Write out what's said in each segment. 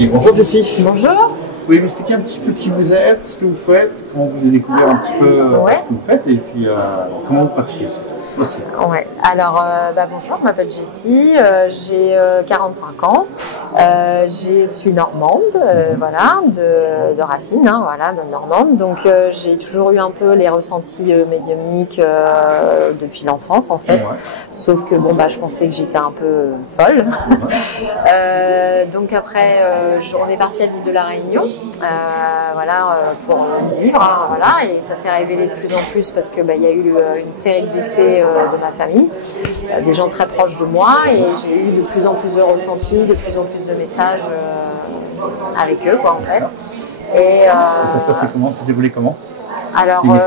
Jessie. Bonjour Jessie. Bonjour. Vous pouvez m'expliquer un petit peu qui vous êtes, ce que vous faites, comment vous avez découvert un petit peu ce que vous faites et puis comment vous pratiquez aussi. Ouais. Alors, bonjour, je m'appelle Jessie, j'ai 45 ans, je suis normande, voilà, de racine, hein, voilà, de normande. Donc, j'ai toujours eu un peu les ressentis médiumniques depuis l'enfance, en fait. Ouais. Sauf que, bon, je pensais que j'étais un peu folle. Ouais. Donc, après, on est parti à l'île de la Réunion, voilà, pour vivre, hein, voilà, et ça s'est révélé de plus en plus parce que, il y a eu une série de décès de ma famille, des gens très proches de moi, et j'ai eu de plus en plus de ressentis, de plus en plus de messages avec eux, quoi, en fait. Et ça se passait comment? Ça s'est déroulé comment? Alors, en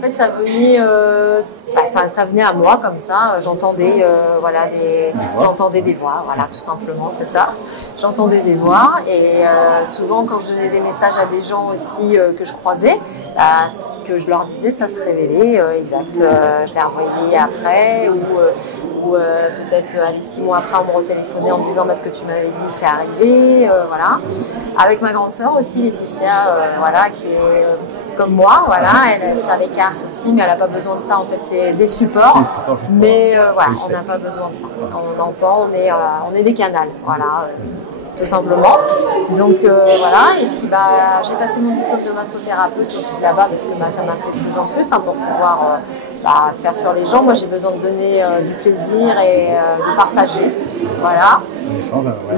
fait, ça venait, ça venait à moi comme ça. J'entendais, voilà, j'entendais des voix, voilà, tout simplement, c'est ça. J'entendais des voix, et souvent, quand je donnais des messages à des gens aussi que je croisais, ce que je leur disais, ça se révélait exact. Je l'ai envoyé après, ou peut-être 6 mois après, on me retéléphonait en me disant ce que tu m'avais dit, c'est arrivé, voilà. Avec ma grande sœur aussi, Laetitia, voilà, qui est comme moi, voilà, elle tire les cartes aussi, mais elle n'a pas besoin de ça, en fait, c'est des supports, mais voilà, on n'a pas besoin de ça. On entend, on est des canals, voilà. Tout simplement. Donc voilà, et puis j'ai passé mon diplôme de massothérapeute aussi là-bas parce que ça m'a plu de plus en plus pour pouvoir faire sur les gens. Moi j'ai besoin de donner du plaisir et de partager. Voilà.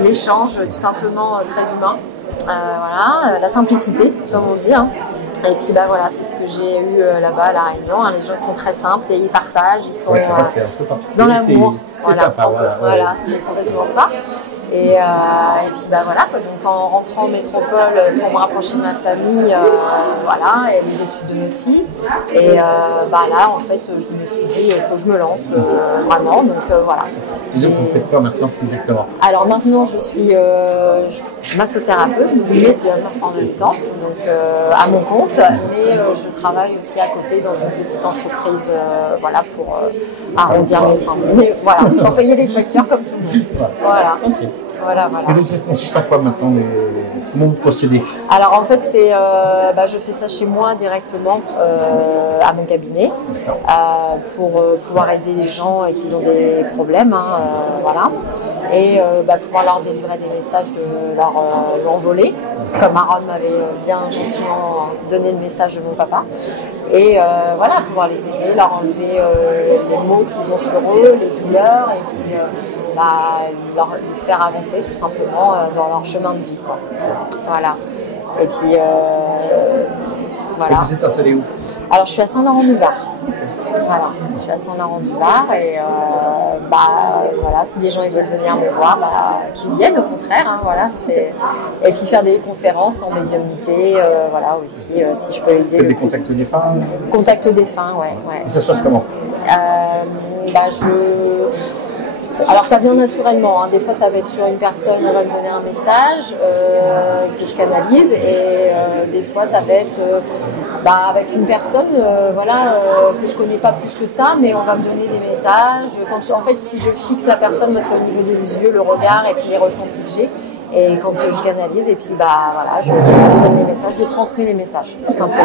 L'échange, tout simplement très humain. Voilà, la simplicité, comme on dit. Hein. Et puis voilà, c'est ce que j'ai eu là-bas à La Réunion. Hein. Les gens sont très simples et ils partagent, ils sont dans l'amour. Voilà, c'est complètement ça. Et puis voilà, quoi. Donc en rentrant en métropole pour me rapprocher de ma famille, voilà, et les études de notre fille. Et là, en fait, je me suis dit, il faut que je me lance vraiment. Donc voilà. Donc vous faites quoi maintenant exactement? Alors maintenant, je suis massothérapeute, médium en même temps, donc à mon compte, mais je travaille aussi à côté dans une petite entreprise, voilà, pour arrondir mes fins. Mais voilà, pour payer les factures comme tout le monde. Voilà. Okay. Voilà. Et donc ça consiste en quoi maintenant? Comment vous procédez? Alors en fait, c'est, je fais ça chez moi directement à mon cabinet pour pouvoir aider les gens qui ont des problèmes, hein, voilà, et pouvoir leur délivrer des messages de leur envolée, comme Aaron m'avait bien gentiment donné le message de mon papa. Et voilà, pouvoir les aider, leur enlever les maux qu'ils ont sur eux, les douleurs, et puis les faire avancer tout simplement dans leur chemin de vie, quoi. Voilà. Et puis voilà. Et vous êtes installé où? Alors je suis à Saint-Laurent-du-Var. Voilà, je suis à Saint-Laurent-du-Var, et voilà, si les gens ils veulent venir me voir, qu'ils viennent, au contraire, hein, voilà, et puis faire des conférences en médiumnité, voilà, aussi, si je peux aider. Vous faites des contacts défunts? Contacts défunts, ouais. Et ça se passe comment? Alors ça vient naturellement, hein. Des fois ça va être sur une personne, on va me donner un message que je canalise, et des fois ça va être avec une personne voilà, que je connais pas plus que ça, mais on va me donner des messages. En fait, si je fixe la personne, c'est au niveau des yeux, le regard et puis les ressentis que j'ai. Et quand je canalise, et puis voilà, je donne les messages, je transmets les messages, tout simplement.